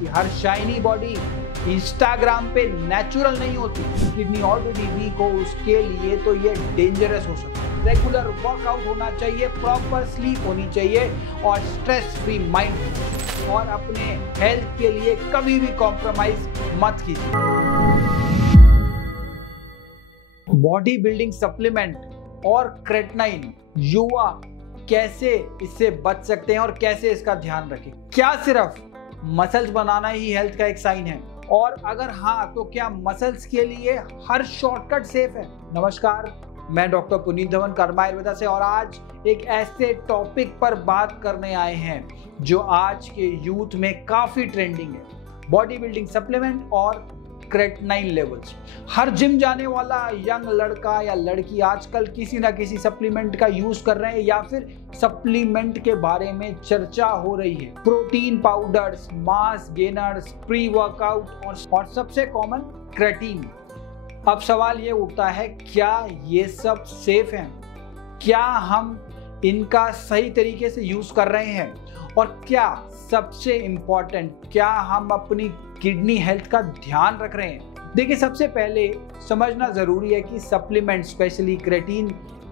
कि हर shiny body Instagram पे natural नहीं होती। किडनी ऑलरेडी वीक हो उसके लिए तो ये डेंजरस हो सकता है। रेगुलर वर्कआउट होना चाहिए, प्रॉपर स्लीप होनी चाहिए और स्ट्रेस फ्री माइंड, और अपने हेल्थ के लिए कभी भी कॉम्प्रोमाइज मत कीजिए। बॉडी बिल्डिंग सप्लीमेंट और क्रेटिनिन, युवा कैसे इससे बच सकते हैं और कैसे इसका ध्यान रखें? क्या सिर्फ मसल्स बनाना ही हेल्थ का एक साइन है? और अगर हाँ तो क्या मसल्स के लिए हर शॉर्टकट सेफ है? नमस्कार, मैं डॉक्टर पुनीत धवन कर्मा आयुर्वेदा से, और आज एक ऐसे टॉपिक पर बात करने आए हैं जो आज के यूथ में काफी ट्रेंडिंग है। बॉडी बिल्डिंग सप्लीमेंट और क्रेटिनिन लेवल्स। हर जिम जाने वाला यंग लड़का या लड़की आजकल किसी ना किसी सप्लीमेंट का यूज कर रहे हैं या फिर सप्लीमेंट के बारे में चर्चा हो रही है। प्रोटीन पाउडर्स, मास गेनर्स, प्री वर्कआउट और सबसे कॉमन क्रेटीन। अब सवाल ये उठता है, क्या ये सब सेफ हैं? क्या हम इनका सही तरीके से यूज कर रहे हैं? और क्या सबसे इंपॉर्टेंट, क्या हम अपनी किडनी हेल्थ का ध्यान रख रहे हैं? देखिए, सबसे पहले समझना जरूरी है कि सप्लीमेंट, स्पेशली क्रेटीन,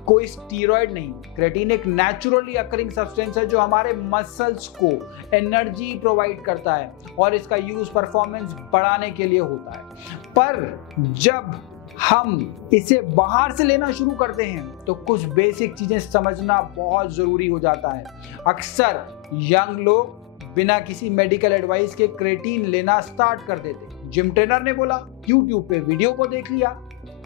कोई स्टीरॉयड नहीं। क्रेटीन एक नेचुरली अकरिंग सब्सटेंस है जो हमारे मसल्स को एनर्जी प्रोवाइड करता है और इसका यूज परफॉर्मेंस बढ़ाने के लिए होता है। पर जब हम इसे बाहर से लेना शुरू करते हैं तो कुछ बेसिक चीजें समझना बहुत जरूरी हो जाता है। अक्सर यंग लोग बिना किसी मेडिकल एडवाइस के क्रेटीन लेना स्टार्ट कर देते। जिम ट्रेनर ने बोला, यूट्यूब पे वीडियो को देख लिया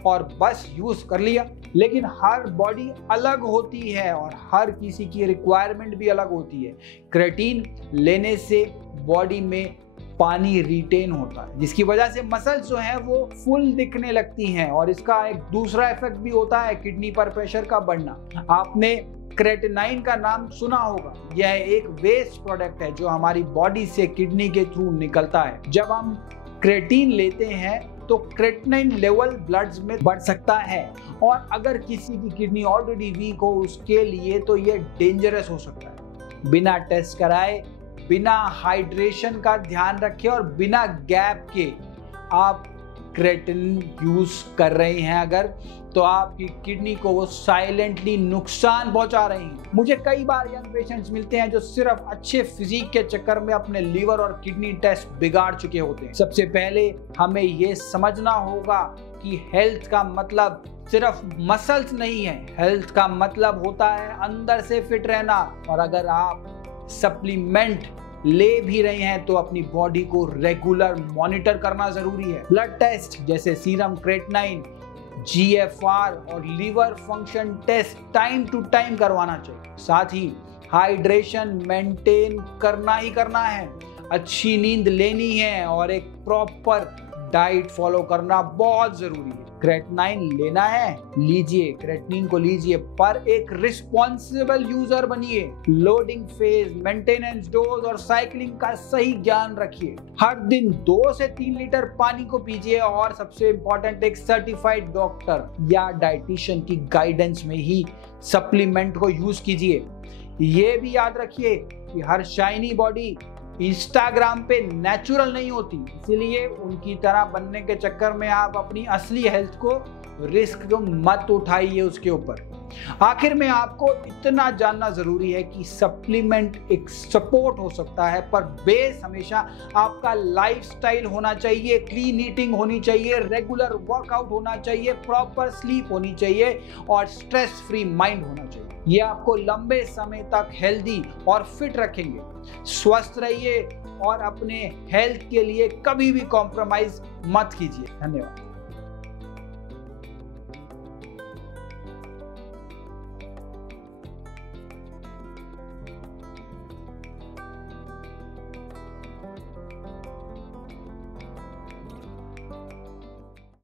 और बस यूज कर लिया। लेकिन हर बॉडी अलग होती है और हर किसी की रिक्वायरमेंट भी अलग होती है। क्रेटीन लेने से बॉडी में पानी रिटेन होता है, जिसकी वजह से मसल्स जो हैं वो फुल दिखने लगती हैं, और इसका एक दूसरा इफेक्ट भी होता है, किडनी पर प्रेशर का बढ़ना। आपने क्रेटिनिन का नाम सुना होगा। यह एक वेस्ट प्रोडक्ट है जो हमारी बॉडी से किडनी के थ्रू निकलता है। जब हम क्रेटीन लेते हैं तो क्रेटिनिन लेवल ब्लड में बढ़ सकता है, और अगर किसी की किडनी ऑलरेडी वीक हो उसके लिए तो यह डेंजरस हो सकता है। बिना टेस्ट कराए, बिना हाइड्रेशन का ध्यान रखे और बिना गैप के आप क्रेटिनिन यूज कर रहे हैं अगर, तो आपकी किडनी को वो साइलेंटली नुकसान पहुंचा रही है। मुझे कई बार यंग पेशेंट्स मिलते हैं जो सिर्फ अच्छे फिजिक के चक्कर में अपने लीवर और किडनी टेस्ट बिगाड़ चुके होते हैं। सबसे पहले हमें ये समझना होगा कि हेल्थ का मतलब सिर्फ मसल्स नहीं है। हेल्थ का मतलब होता है अंदर से फिट रहना, और अगर आप सप्लीमेंट ले भी रहे हैं तो अपनी बॉडी को रेगुलर मॉनिटर करना जरूरी है। ब्लड टेस्ट जैसे सीरम क्रेटिनिन, GFR और liver function test time to time करवाना चाहिए। साथ ही हाइड्रेशन मेंटेन करना ही करना है, अच्छी नींद लेनी है और एक प्रॉपर डाइट फॉलो करना बहुत जरूरी है। क्रेटिनिन लेना है, लीजिए, क्रेटिनिन को लीजिए, पर एक रिस्पॉन्सिबल यूजर बनिए। लोडिंग फेज, मेंटेनेंस डोज और साइकिलिंग का सही ज्ञान रखिए। हर दिन 2 से 3 लीटर पानी को पीजिए, और सबसे इंपॉर्टेंट, एक सर्टिफाइड डॉक्टर या डाइटिशियन की गाइडेंस में ही सप्लीमेंट को यूज कीजिए। ये भी याद रखिए कि हर शाइनी बॉडी इंस्टाग्राम पे नेचुरल नहीं होती, इसीलिए उनकी तरह बनने के चक्कर में आप अपनी असली हेल्थ को रिस्क तो मत उठाइए उसके ऊपर। आखिर में आपको इतना जानना जरूरी है कि सप्लीमेंट एक सपोर्ट हो सकता है, पर बेस हमेशा आपका लाइफस्टाइल होना चाहिए। क्लीन ईटिंग होनी चाहिए, रेगुलर वर्कआउट होना चाहिए, प्रॉपर स्लीप होनी चाहिए और स्ट्रेस फ्री माइंड होना चाहिए। ये आपको लंबे समय तक हेल्दी और फिट रखेंगे। स्वस्थ रहिए और अपने हेल्थ के लिए कभी भी कॉम्प्रोमाइज मत कीजिए। धन्यवाद।